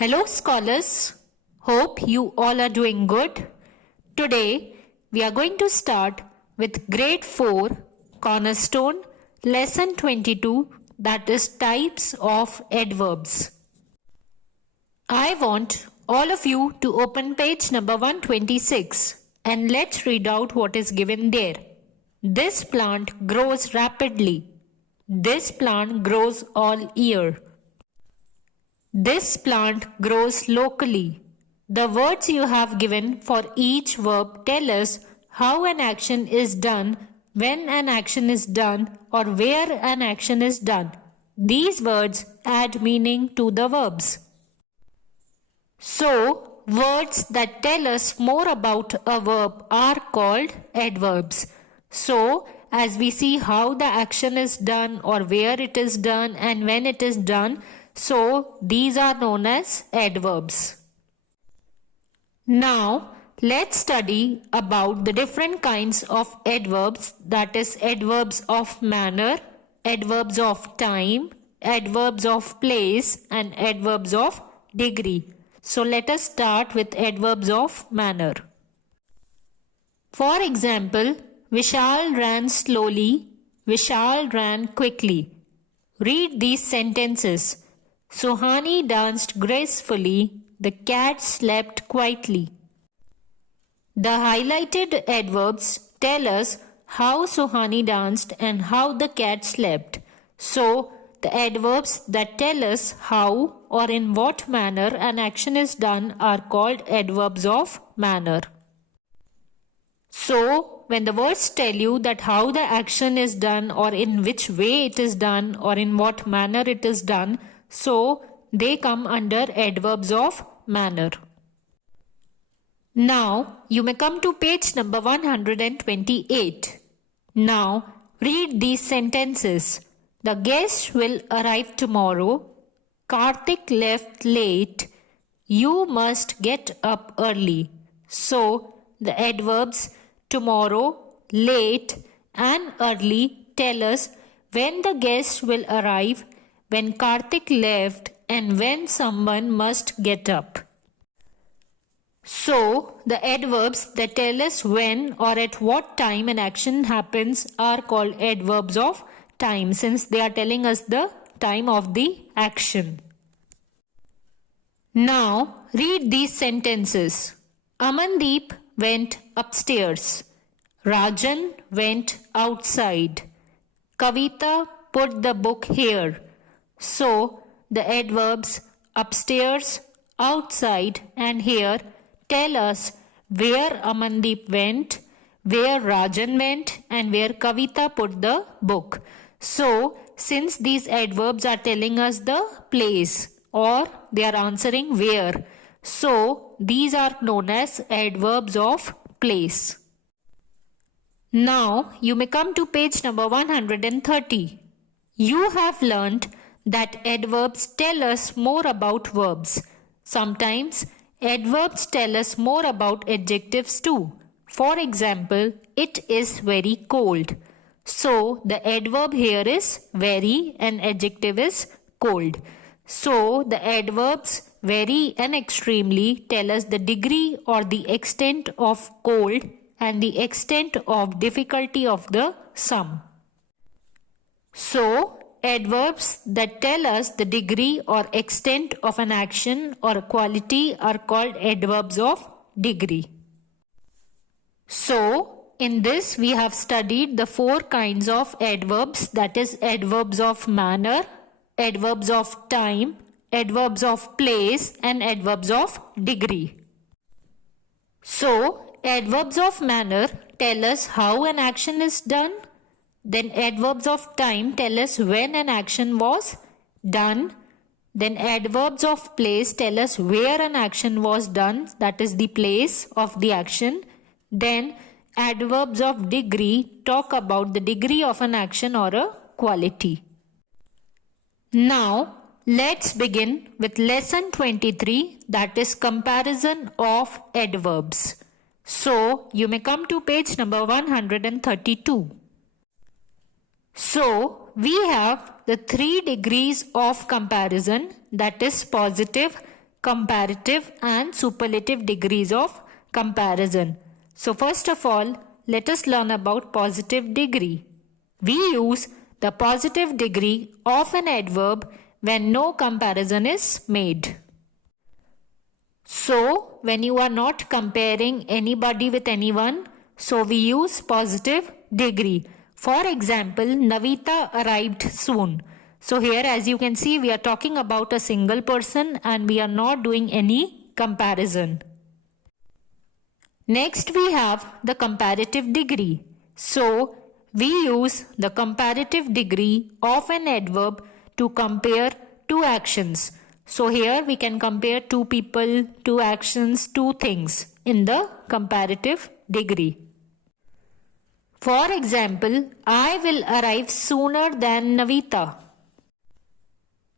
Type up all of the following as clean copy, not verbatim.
Hello scholars, hope you all are doing good. Today we are going to start with grade 4 cornerstone lesson 22, that is types of adverbs. I want all of you to open page number 126 and let's read out what is given there. This plant grows rapidly. This plant grows all year. This plant grows locally. The words you have given for each verb tell us how an action is done, when an action is done, or where an action is done. These words add meaning to the verbs. So, words that tell us more about a verb are called adverbs. So, as we see how the action is done or where it is done and when it is done, so these are known as adverbs. Now, let's study about the different kinds of adverbs, that is adverbs of manner, adverbs of time, adverbs of place and adverbs of degree. So let us start with adverbs of manner. For example, Vishal ran slowly, Vishal ran quickly. Read these sentences. Suhani danced gracefully, the cat slept quietly. The highlighted adverbs tell us how Suhani danced and how the cat slept. So, the adverbs that tell us how or in what manner an action is done are called adverbs of manner. So, when the words tell you that how the action is done or in which way it is done or in what manner it is done, so they come under adverbs of manner. Now, you may come to page number 128. Now, read these sentences. The guest will arrive tomorrow. Karthik left late. You must get up early. So, the adverbs tomorrow, late and early tell us when the guest will arrive, when Karthik left and when someone must get up. So, the adverbs that tell us when or at what time an action happens are called adverbs of time, since they are telling us the time of the action. Now, read these sentences. Amandeep went upstairs. Rajan went outside. Kavita put the book here. So, the adverbs upstairs, outside and here tell us where Amandeep went, where Rajan went and where Kavita put the book. So, since these adverbs are telling us the place or they are answering where, so these are known as adverbs of place. Now, you may come to page number 130. You have learnt that adverbs tell us more about verbs. Sometimes, adverbs tell us more about adjectives too. For example, it is very cold. So, the adverb here is very and adjective is cold. So, the adverbs very and extremely tell us the degree or the extent of cold and the extent of difficulty of the sum. So, adverbs that tell us the degree or extent of an action or quality are called adverbs of degree. So, in this we have studied the 4 kinds of adverbs, that is adverbs of manner, adverbs of time, adverbs of place and adverbs of degree. So, adverbs of manner tell us how an action is done. Then adverbs of time tell us when an action was done. Then adverbs of place tell us where an action was done, that is the place of the action. Then adverbs of degree talk about the degree of an action or a quality. Now, let's begin with lesson 23, that is comparison of adverbs. So, you may come to page number 132. So, we have the 3 degrees of comparison, that is positive, comparative and superlative degrees of comparison. So first of all, let us learn about positive degree. We use the positive degree of an adverb when no comparison is made. So when you are not comparing anybody with anyone, so we use positive degree. For example, Navita arrived soon. So here, as you can see, we are talking about a single person and we are not doing any comparison. Next we have the comparative degree. So we use the comparative degree of an adverb to compare two actions. So here we can compare two people, two actions, two things in the comparative degree. For example, I will arrive sooner than Navita.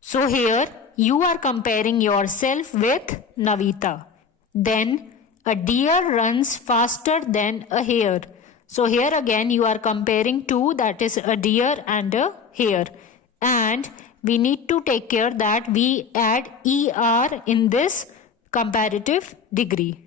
So here you are comparing yourself with Navita. Then a deer runs faster than a hare. So here again you are comparing two, that is a deer and a hare. And we need to take care that we add ER in this comparative degree.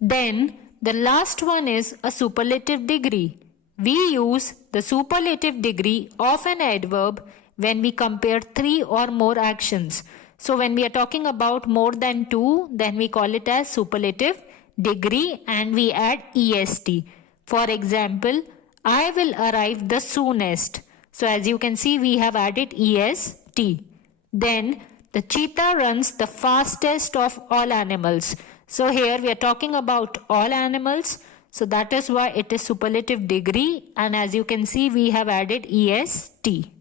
Then the last one is a superlative degree. We use the superlative degree of an adverb when we compare three or more actions. So when we are talking about more than two, then we call it as superlative degree and we add EST. For example, I will arrive the soonest. So as you can see, we have added EST. Then the cheetah runs the fastest of all animals. So here we are talking about all animals. So that is why it is superlative degree, and as you can see, we have added EST.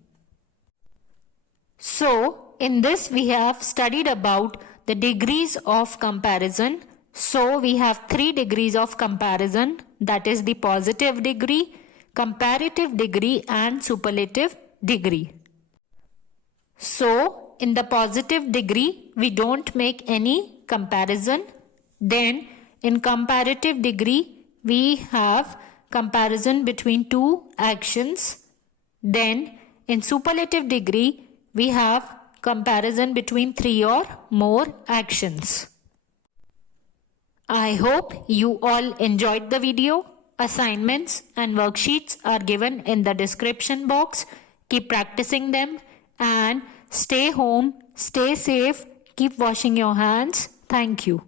So in this we have studied about the degrees of comparison. So we have 3 degrees of comparison, that is the positive degree, comparative degree and superlative degree. So in the positive degree we don't make any comparison. Then in comparative degree we have comparison between two actions. Then in superlative degree we have comparison between 3 or more actions. I hope you all enjoyed the video. Assignments and worksheets are given in the description box. Keep practicing them and stay home, stay safe, keep washing your hands. Thank you.